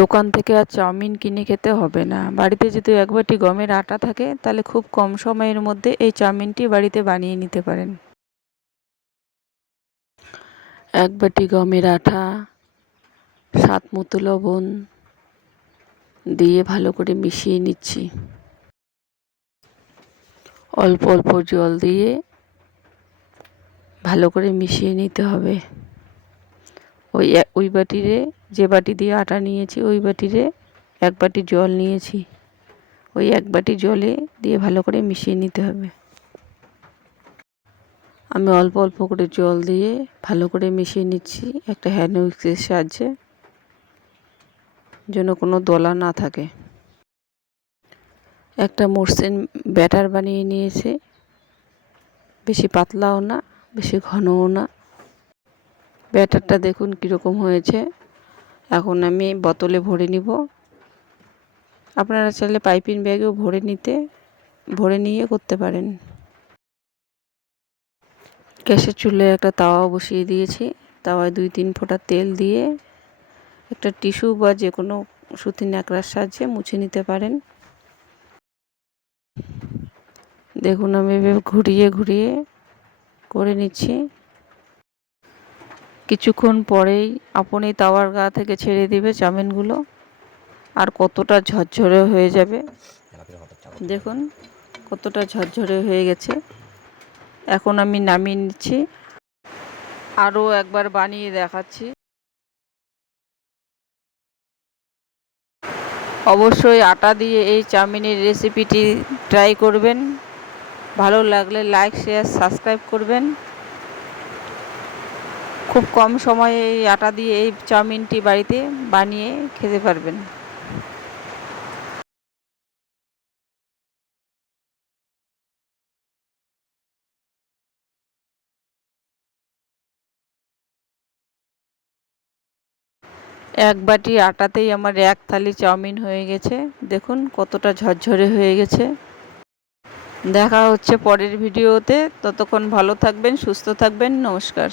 দোকান থেকে আর চাউমিন কিনে খেতে হবে না। বাড়িতে যদি এক বাটি গমের আটা থাকে তাহলে খুব কম সময়ের মধ্যে এই চাউমিনটি বাড়িতে বানিয়ে নিতে পারেন। এক বাটি গমের আটা, স্বাদ মতো লবণ দিয়ে ভালো করে মিশিয়ে নিচ্ছি। অল্প অল্প জল দিয়ে ভালো করে মিশিয়ে নিতে হবে। ওই বাটিরে, যে বাটি দিয়ে আটা নিয়েছি ওই বাটিরে এক বাটি জল নিয়েছি। ওই এক বাটি জলে দিয়ে ভালো করে মিশিয়ে নিতে হবে। আমি অল্প অল্প করে জল দিয়ে ভালো করে মিশিয়ে নিচ্ছি একটা হ্যান্ড উইক্সের সাহায্যে, যেন কোনো দলা না থাকে। একটা মসৃণ ব্যাটার বানিয়ে নিয়েছি, বেশি পাতলাও না বেশি ঘনও না। ব্যাটারটা দেখুন কীরকম হয়েছে। এখন আমি বোতলে ভরে নিব। আপনারা চাইলে পাইপিং ব্যাগেও ভরে নিয়ে করতে পারেন। গ্যাসের চুলায় একটা তাওয়া বসিয়ে দিয়েছি। তাওয়ায় 2-3 ফোঁটা তেল দিয়ে একটা টিস্যু বা যে কোনো সুতির ন্যাকড়ার সাহায্যে মুছে নিতে পারেন। দেখুন আমি এভাবে ঘুরিয়ে ঘুরিয়ে করে নিচ্ছি। কিছুক্ষণ পরেই আপনি তাওয়ার গা থেকে ছেড়ে দিবে চাউমিনগুলো, আর কতটা ঝরঝরে হয়ে যাবে। দেখুন কতটা ঝরঝরে হয়ে গেছে। এখন আমি নামিয়ে নিচ্ছি। আরও একবার বানিয়ে দেখাচ্ছি। অবশ্যই আটা দিয়ে এই চাউমিনের রেসিপিটি ট্রাই করবেন। ভালো লাগলে লাইক, শেয়ার, সাবস্ক্রাইব করবেন। খুব কম সময়ে এই আটা দিয়ে এই চাউমিনটি বাড়িতে বানিয়ে খেতে পারবেন। এক বাটি আটাতেই আমার এক থালি চাউমিন হয়ে গেছে। দেখুন কতটা ঝরঝরে হয়ে গেছে। দেখা হচ্ছে পরের ভিডিওতে। ততক্ষণ ভালো থাকবেন, সুস্থ থাকবেন। নমস্কার।